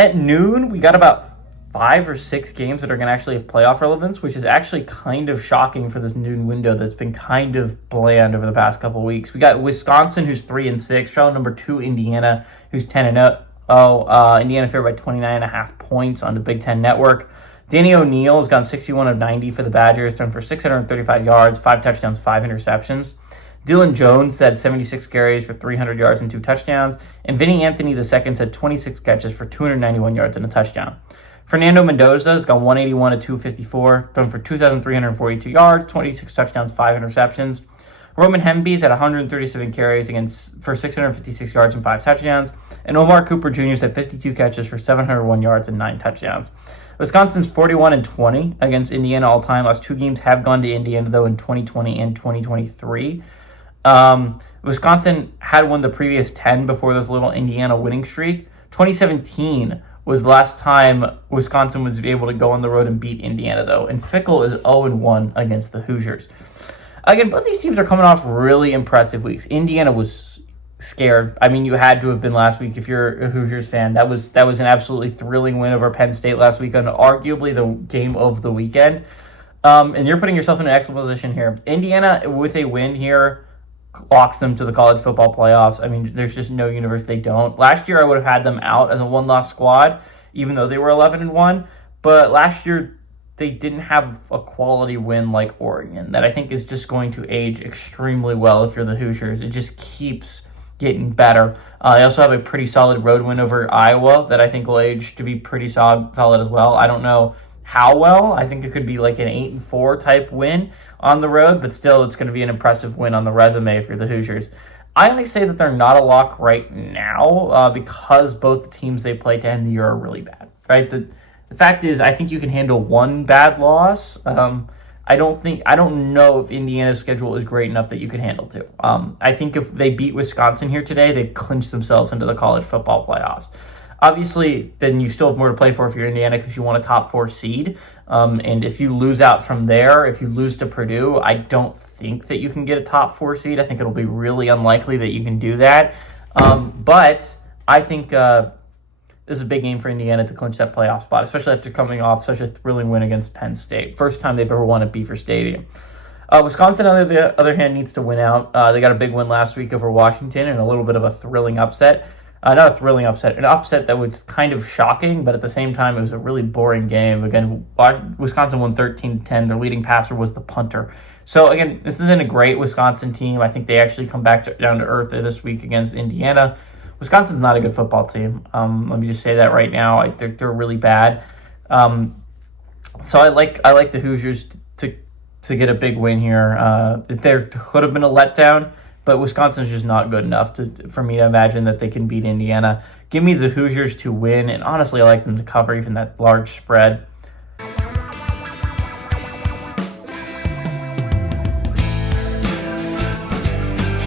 At noon, we got about 5 or 6 games that are going to actually have playoff relevance, which is actually kind of shocking for this noon window that's been kind of bland over the past couple of weeks. We got Wisconsin, who's 3-6, Charlotte number 2, Indiana, who's 10-0. Indiana favored by 29.5 points on the Big Ten Network. Danny O'Neal has gone 61 of 90 for the Badgers, thrown for 635 yards, 5 touchdowns, 5 interceptions. Dylan Jones had 76 carries for 300 yards and 2 touchdowns. And Vinny Anthony II had 26 catches for 291 yards and a touchdown. Fernando Mendoza has gone 181 of 254, thrown for 2,342 yards, 26 touchdowns, 5 interceptions. Roman Hemby's had 137 carries for 656 yards and 5 touchdowns. And Omar Cooper Jr. had 52 catches for 701 yards and 9 touchdowns. Wisconsin's 41-20 against Indiana all time. Last 2 games have gone to Indiana, though, in 2020 and 2023. Wisconsin had won the previous 10 before this little Indiana winning streak. 2017 was the last time Wisconsin was able to go on the road and beat Indiana, though. And Fickell is 0-1 against the Hoosiers. Again, both these teams are coming off really impressive weeks. Indiana was scared. I mean, you had to have been last week if you're a Hoosiers fan. That was an absolutely thrilling win over Penn State last weekend, arguably the game of the weekend. And you're putting yourself in an excellent position here. Indiana, with a win here, locks them to the college football playoffs. I mean, there's just no universe they don't. Last year, I would have had them out as a one-loss squad, even though they were 11-1. But last year, they didn't have a quality win like Oregon that I think is just going to age extremely well if you're the Hoosiers. It just keeps getting better. They also have a pretty solid road win over Iowa that I think will age to be pretty solid as well. I don't know how well. I think it could be like an 8-4 type win on the road, but still it's going to be an impressive win on the resume if you're the Hoosiers. I only say that they're not a lock right now because both the teams they play to end the year are really bad, right? The fact is, I think you can handle one bad loss. I don't know if Indiana's schedule is great enough that you could handle 2. I think if they beat Wisconsin here today, they clinch themselves into the college football playoffs. Obviously, then you still have more to play for if you're Indiana because you want a top 4 seed. And if you lose out from there, if you lose to Purdue, I don't think that you can get a top 4 seed. I think it'll be really unlikely that you can do that. But I think this is a big game for Indiana to clinch that playoff spot, especially after coming off such a thrilling win against Penn State. First time they've ever won at Beaver Stadium. Wisconsin, on the other hand, needs to win out. They got a big win last week over Washington and a little bit of a thrilling upset. Not a thrilling upset, an upset that was kind of shocking, but at the same time, it was a really boring game. Again, Wisconsin won 13-10. Their leading passer was the punter. So, again, this isn't a great Wisconsin team. I think they actually come back down to earth this week against Indiana. Wisconsin's not a good football team. Let me just say that right now. They're really bad. So I like the Hoosiers to get a big win here. There could have been a letdown, but Wisconsin's just not good enough for me to imagine that they can beat Indiana. Give me the Hoosiers to win, and honestly, I like them to cover even that large spread.